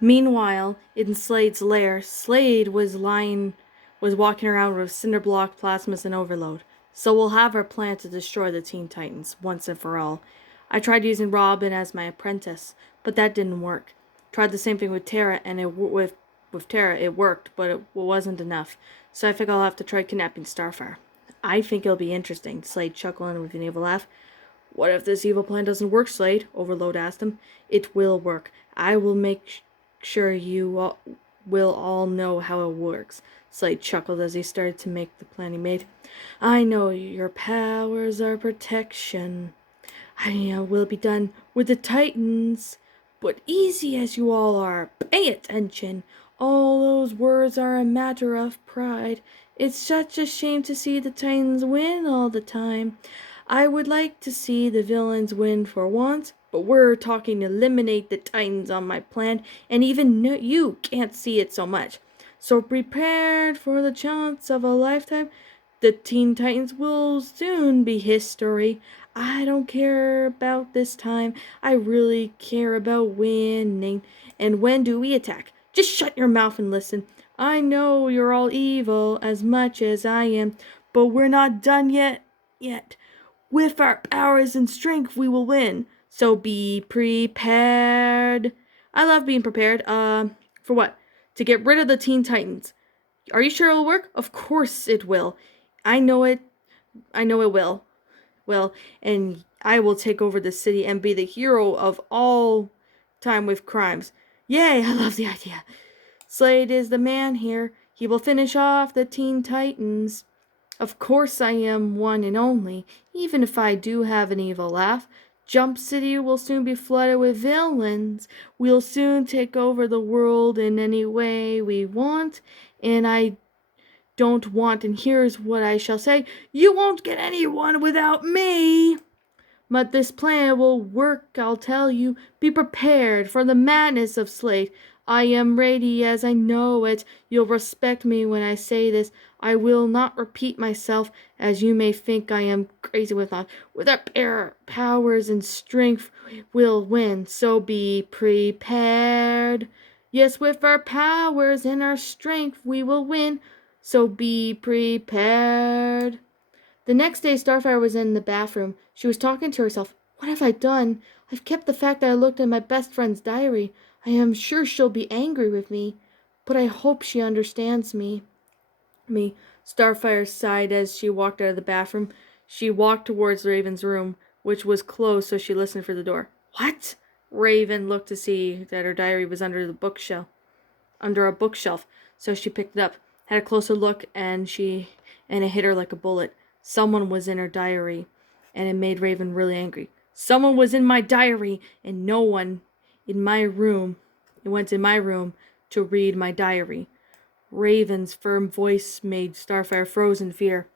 Meanwhile, in Slade's lair, Slade was walking around with cinderblock plasmas and overload. So we'll have our plan to destroy the Teen Titans once and for all. I tried using Robin as my apprentice, but that didn't work. Tried the same thing with Tara, and with Tara it worked, but it wasn't enough. So I think I'll have to try kidnapping Starfire. I think it'll be interesting. Slade chuckled with an evil laugh. What if this evil plan doesn't work, Slade? Overload asked him. It will work. I will make sure will all know how it works. Slade chuckled as he started to make the plan he made. I know your powers are protection. I will be done with the Titans. But easy as you all are, pay attention. All those words are a matter of pride. It's such a shame to see the Titans win all the time. I would like to see the villains win for once, but we're talking eliminate the Titans on my plan, and even you can't see it so much. So prepared for the chance of a lifetime. The Teen Titans will soon be history. I don't care about this time. I really care about winning. And when do we attack? Just shut your mouth and listen. I know you're all evil as much as I am, but we're not done yet. With our powers and strength, we will win. So be prepared. I love being prepared. For what? To get rid of the Teen Titans. Are you sure it'll work? Of course it will. I know it. I know it will. Well, and I will take over the city and be the hero of all time with crimes. Yay, I love the idea. Slade is the man here. He will finish off the Teen Titans. Of course I am one and only, even if I do have an evil laugh. Jump City will soon be flooded with villains. We'll soon take over the world in any way we want, and I don't want, and here's what I shall say, you won't get anyone without me. But this plan will work, I'll tell you. Be prepared for the madness of Slade. I am ready as I know it. You'll respect me when I say this. I will not repeat myself, as you may think I am crazy with not. With our powers and strength, we'll win. So be prepared. Yes, with our powers and our strength, we will win. So be prepared. The next day, Starfire was in the bathroom. She was talking to herself. What have I done? I've kept the fact that I looked in my best friend's diary. I am sure she'll be angry with me, but I hope she understands me. Starfire sighed as she walked out of the bathroom. She walked towards Raven's room, which was closed, so she listened for the door. What? Raven looked to see that her diary was under a bookshelf, so she picked it up, had a closer look, and it hit her like a bullet. Someone was in her diary, and it made Raven really angry. Someone was in my diary, and no one in my room. It went in my room to read my diary. Raven's firm voice made Starfire froze in fear.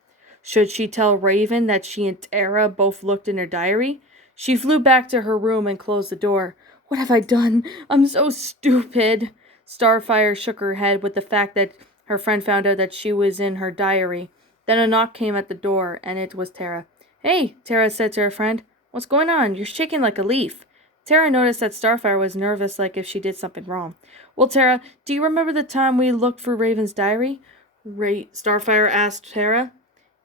Should she tell Raven that she and Tara both looked in her diary? She flew back to her room and closed the door. What have I done? I'm so stupid. Starfire shook her head with the fact that her friend found out that she was in her diary. Then a knock came at the door, and it was Tara. Hey, Tara said to her friend. What's going on? You're shaking like a leaf. Tara noticed that Starfire was nervous, like if she did something wrong. Well, Tara, do you remember the time we looked through Raven's diary? Starfire asked Tara.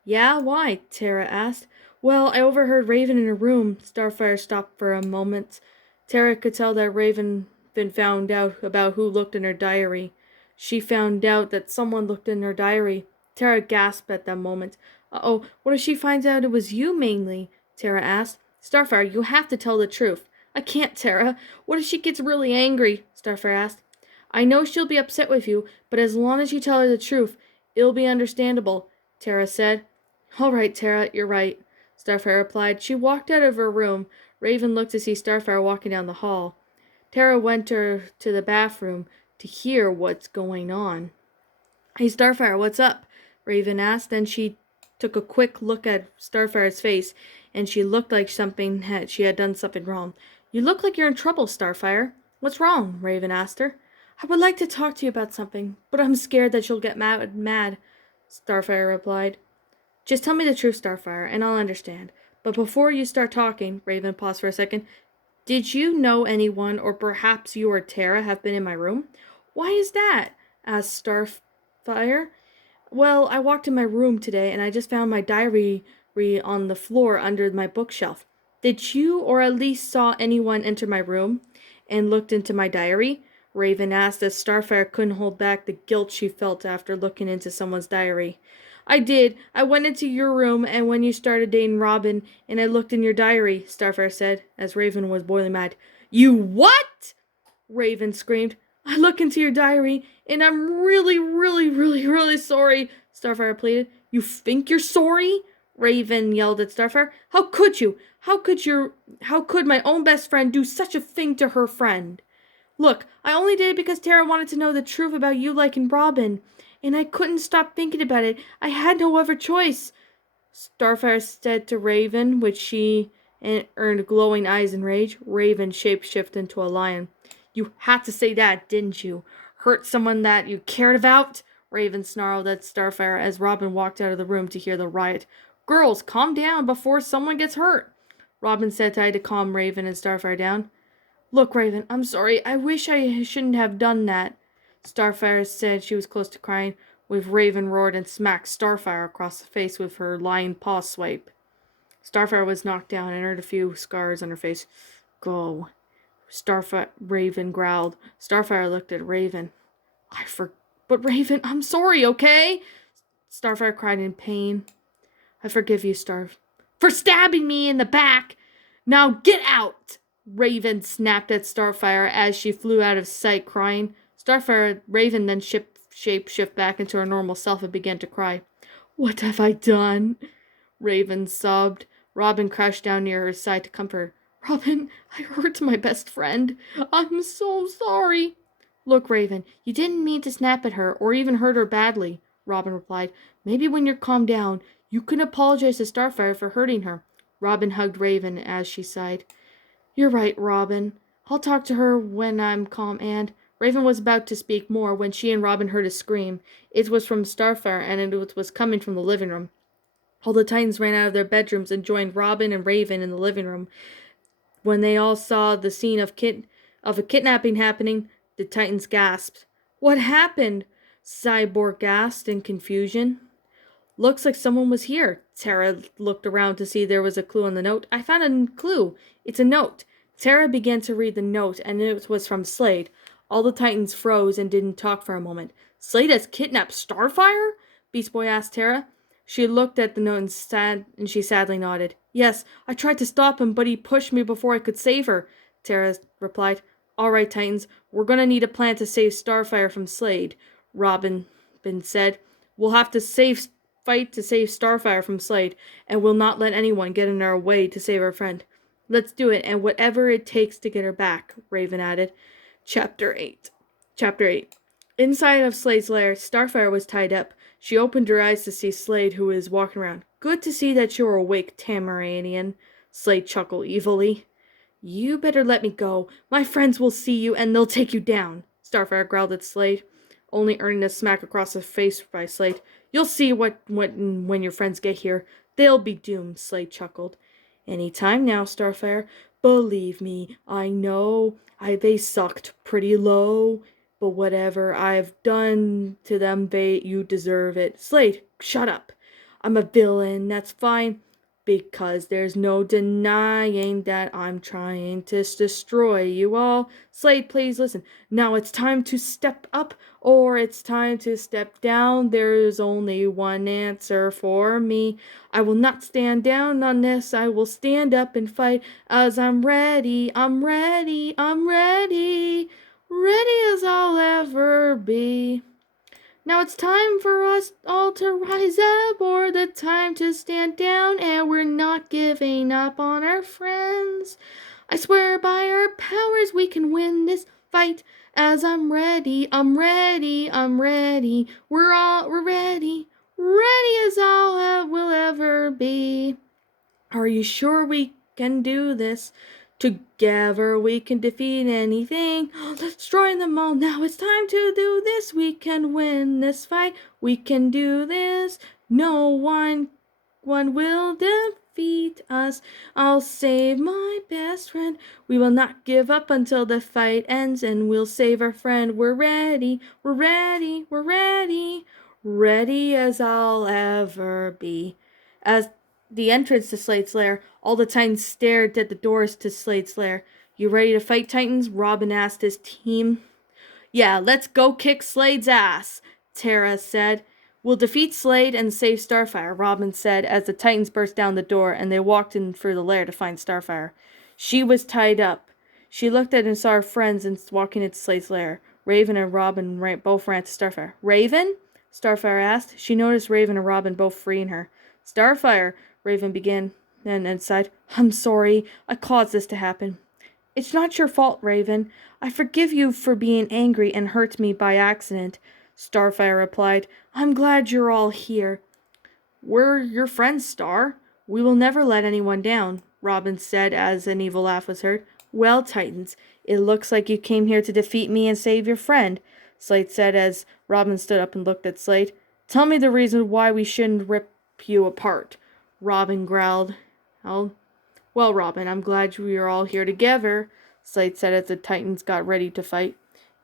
Yeah, why? Tara asked. Well, I overheard Raven in her room. Starfire stopped for a moment. Tara could tell that Raven been found out about who looked in her diary. She found out that someone looked in her diary. Tara gasped at that moment. Uh-oh, what if she finds out it was you mainly? Tara asked. Starfire, you have to tell the truth. I can't, Tara. What if she gets really angry? Starfire asked. I know she'll be upset with you, but as long as you tell her the truth, it'll be understandable, Tara said. All right, Tara, you're right, Starfire replied. She walked out of her room. Raven looked to see Starfire walking down the hall. Tara went to the bathroom to hear what's going on. Hey, Starfire, what's up? Raven asked. Then she took a quick look at Starfire's face, and she looked like she had done something wrong. You look like you're in trouble, Starfire. What's wrong? Raven asked her. I would like to talk to you about something, but I'm scared that you'll get mad, Starfire replied. Just tell me the truth, Starfire, and I'll understand. But before you start talking, Raven paused for a second. Did you know anyone, or perhaps you or Tara, have been in my room? Why is that? Asked Starfire. Well, I walked in my room today and I just found my diary on the floor under my bookshelf. Did you, or at least saw anyone enter my room and looked into my diary? Raven asked as Starfire couldn't hold back the guilt she felt after looking into someone's diary. I did. I went into your room and when you started dating Robin and I looked in your diary, Starfire said, as Raven was boiling mad. You what? Raven screamed. I look into your diary, and I'm really, really, really, really sorry, Starfire pleaded. You think you're sorry? Raven yelled at Starfire. How could you? How could my own best friend do such a thing to her friend? Look, I only did it because Tara wanted to know the truth about you liking Robin, and I couldn't stop thinking about it. I had no other choice. Starfire said to Raven, which she earned glowing eyes in rage. Raven shapeshifted into a lion. You had to say that, didn't you? Hurt someone that you cared about? Raven snarled at Starfire as Robin walked out of the room to hear the riot. Girls, calm down before someone gets hurt. Robin said tried to calm Raven and Starfire down. Look, Raven, I'm sorry. I wish I shouldn't have done that. Starfire said she was close to crying, with Raven roared and smacked Starfire across the face with her lion paw swipe. Starfire was knocked down and earned a few scars on her face. Go. Raven growled. Starfire looked at Raven. But Raven, I'm sorry, okay? Starfire cried in pain. I forgive you, for stabbing me in the back. Now get out! Raven snapped at Starfire as she flew out of sight, crying. Raven then shapeshift back into her normal self and began to cry. What have I done? Raven sobbed. Robin crouched down near her side to comfort her. Robin, I hurt my best friend. I'm so sorry. Look, Raven, you didn't mean to snap at her or even hurt her badly, Robin replied. Maybe when you're calmed down, you can apologize to Starfire for hurting her. Robin hugged Raven as she sighed. You're right, Robin. I'll talk to her when I'm calm and... Raven was about to speak more when she and Robin heard a scream. It was from Starfire and it was coming from the living room. All the Titans ran out of their bedrooms and joined Robin and Raven in the living room. When they all saw the scene of a kidnapping happening, the Titans gasped. What happened? Cyborg gasped in confusion. Looks like someone was here. Tara looked around to see there was a clue on the note. I found a clue. It's a note. Tara began to read the note, and it was from Slade. All the Titans froze and didn't talk for a moment. Slade has kidnapped Starfire? Beast Boy asked Tara. She looked at the note and she sadly nodded. Yes, I tried to stop him, but he pushed me before I could save her, Tara replied. All right, Titans, we're gonna need a plan to save Starfire from Slade, Robin said. We'll have to fight to save Starfire from Slade, and we'll not let anyone get in our way to save our friend. Let's do it, and whatever it takes to get her back, Raven added. Chapter 8. Inside of Slade's lair, Starfire was tied up. She opened her eyes to see Slade, who was walking around. Good to see that you're awake, Tamaranian. Slade chuckled evilly. You better let me go. My friends will see you, and they'll take you down, Starfire growled at Slade, only earning a smack across the face by Slade. You'll see when your friends get here. They'll be doomed, Slade chuckled. Any time now, Starfire. Believe me, I know. They sucked pretty low. But whatever I've done to them, you deserve it. Slade, shut up. I'm a villain, that's fine. Because there's no denying that I'm trying to destroy you all. Slade, please listen. Now it's time to step up or it's time to step down. There's only one answer for me. I will not stand down on this. I will stand up and fight as I'm ready. I'm ready. I'm ready. Ready as I'll ever be. Now it's time for us all to rise up, or the time to stand down, and we're not giving up on our friends. I swear by our powers we can win this fight, as I'm ready, I'm ready, I'm ready. We're ready, ready as all will ever be. Are you sure we can do this? Together we can defeat anything, destroying them all. Now it's time to do this. We can win this fight. We can do this. No one one will defeat us. I'll save my best friend. We will not give up until the fight ends, and we'll save our friend. We're ready, we're ready, we're ready. Ready as I'll ever be. As the entrance to Slade's lair, all the Titans stared at the doors to Slade's lair. You ready to fight, Titans? Robin asked his team. Yeah, let's go kick Slade's ass, Tara said. We'll defeat Slade and save Starfire, Robin said as the Titans burst down the door and they walked in through the lair to find Starfire. She was tied up. She looked at and saw her friends walking into Slade's lair. Raven and Robin both ran to Starfire. Raven? Starfire asked. She noticed Raven and Robin both freeing her. Starfire, Raven began, and sighed. I'm sorry. I caused this to happen. It's not your fault, Raven. I forgive you for being angry and hurt me by accident, Starfire replied. I'm glad you're all here. We're your friends, Star. We will never let anyone down, Robin said as an evil laugh was heard. Well, Titans, it looks like you came here to defeat me and save your friend, Slade said as Robin stood up and looked at Slade. Tell me the reason why we shouldn't rip you apart, Robin growled. Well, Robin, I'm glad we are all here together, Slade said as the Titans got ready to fight.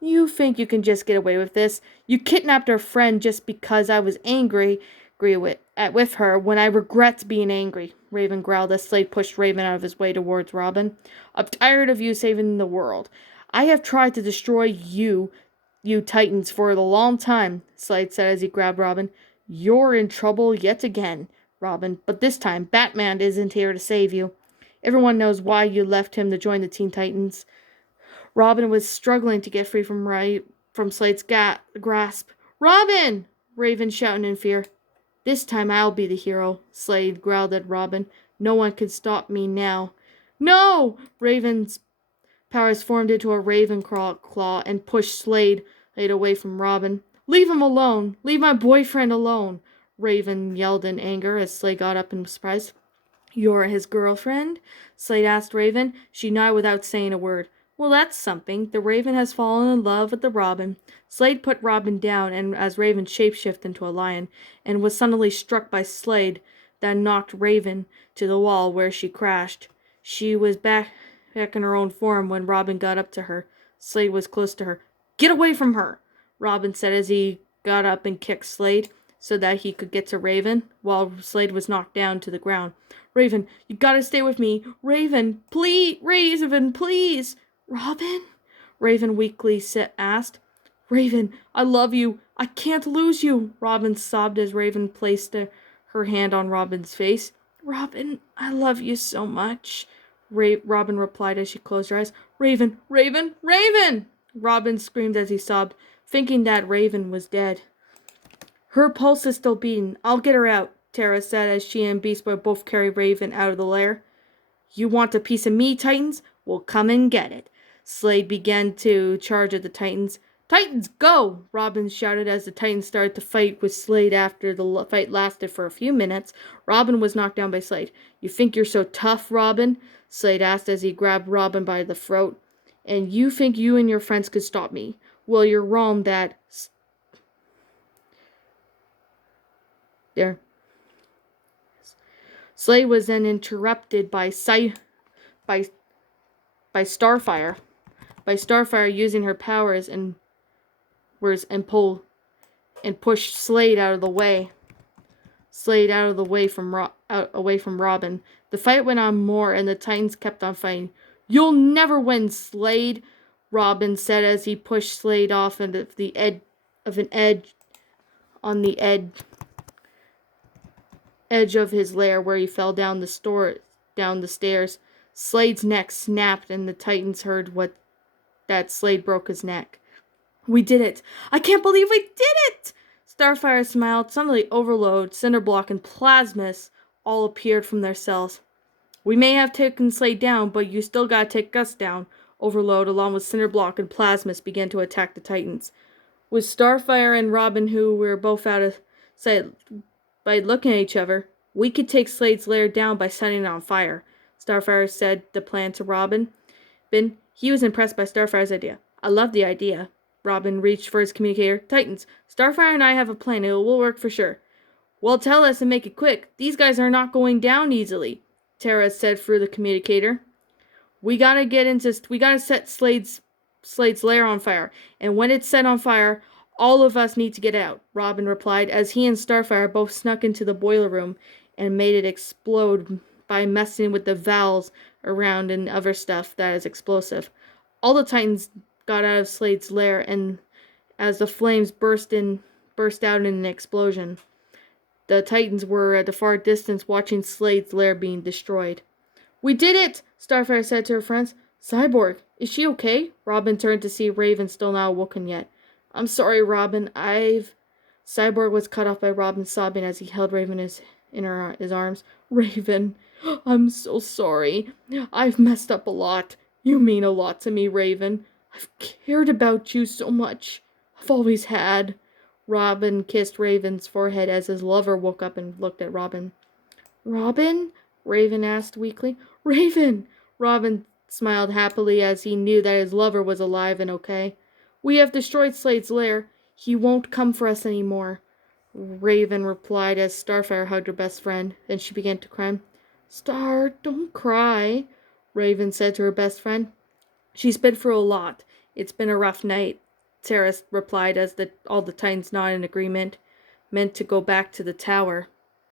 You think you can just get away with this? You kidnapped our friend just because I was angry with her when I regret being angry, Raven growled as Slade pushed Raven out of his way towards Robin. I'm tired of you saving the world. I have tried to destroy you Titans for a long time, Slade said as he grabbed Robin. You're in trouble yet again, Robin, but this time Batman isn't here to save you. Everyone knows why you left him to join the Teen Titans. Robin was struggling to get free from Slade's grasp. Robin! Raven shouted in fear. This time I'll be the hero, Slade growled at Robin. No one can stop me now. No! Raven's powers formed into a raven claw and pushed Slade away from Robin. Leave him alone! Leave my boyfriend alone! Raven yelled in anger as Slade got up in surprise. You're his girlfriend? Slade asked Raven. She nodded without saying a word. Well, that's something. The Raven has fallen in love with the Robin. Slade put Robin down and as Raven shapeshifted into a lion and was suddenly struck by Slade that knocked Raven to the wall where she crashed. She was back in her own form when Robin got up to her. Slade was close to her. Get away from her, Robin said as he got up and kicked Slade so that he could get to Raven while Slade was knocked down to the ground. Raven, you gotta stay with me. Raven, please. Raven, please. Robin? Raven weakly asked. Raven, I love you. I can't lose you. Robin sobbed as Raven placed her hand on Robin's face. Robin, I love you so much. Robin replied as she closed her eyes. Raven, Raven, Raven! Robin screamed as he sobbed, thinking that Raven was dead. Her pulse is still beating. I'll get her out, Tara said as she and Beast Boy both carried Raven out of the lair. You want a piece of me, Titans? Well, come and get it. Slade began to charge at the Titans. Titans, go! Robin shouted as the Titans started to fight with Slade after the fight lasted for a few minutes. Robin was knocked down by Slade. You think you're so tough, Robin? Slade asked as he grabbed Robin by the throat. And you think you and your friends could stop me? Well, you're wrong that... There. Slade was then interrupted by Starfire. By Starfire using her powers and pushed Slade out of the way. Away from Robin. The fight went on more, and the Titans kept on fighting. You'll never win, Slade, Robin said as he pushed Slade off on the edge of his lair, where he fell down the stairs. Slade's neck snapped, and the Titans heard that Slade broke his neck. We did it! I can't believe we did it! Starfire smiled. Suddenly, Overload, Cinderblock, and Plasmus all appeared from their cells. We may have taken Slade down, but you still gotta take us down. Overload, along with Cinderblock and Plasmus, began to attack the Titans. With Starfire and Robin, who were both out of sight by looking at each other, we could take Slade's lair down by setting it on fire. Starfire said the plan to Robin. He was impressed by Starfire's idea. I love the idea. Robin reached for his communicator. Titans, Starfire and I have a plan. It will work for sure. Well, tell us and make it quick. These guys are not going down easily, Tara said through the communicator. We gotta set Slade's lair on fire, and when it's set on fire, all of us need to get out, Robin replied as he and Starfire both snuck into the boiler room and made it explode by messing with the valves around and other stuff that is explosive. All the Titans got out of Slade's lair and as the flames burst out in an explosion. The Titans were at a far distance watching Slade's lair being destroyed. We did it! Starfire said to her friends. Cyborg, is she okay? Robin turned to see Raven still not awoken yet. I'm sorry, Robin. Cyborg was cut off by Robin sobbing as he held Raven in his arms. Raven, I'm so sorry. I've messed up a lot. You mean a lot to me, Raven. I've cared about you so much. I've always had. Robin kissed Raven's forehead as his lover woke up and looked at Robin. Robin? Raven asked weakly. Raven! Robin smiled happily as he knew that his lover was alive and okay. We have destroyed Slade's lair. He won't come for us anymore. Raven replied as Starfire hugged her best friend. Then she began to cry. Star, don't cry, Raven said to her best friend. She's been through a lot. It's been a rough night, Sarah replied as all the Titans nodded in agreement, meant to go back to the tower.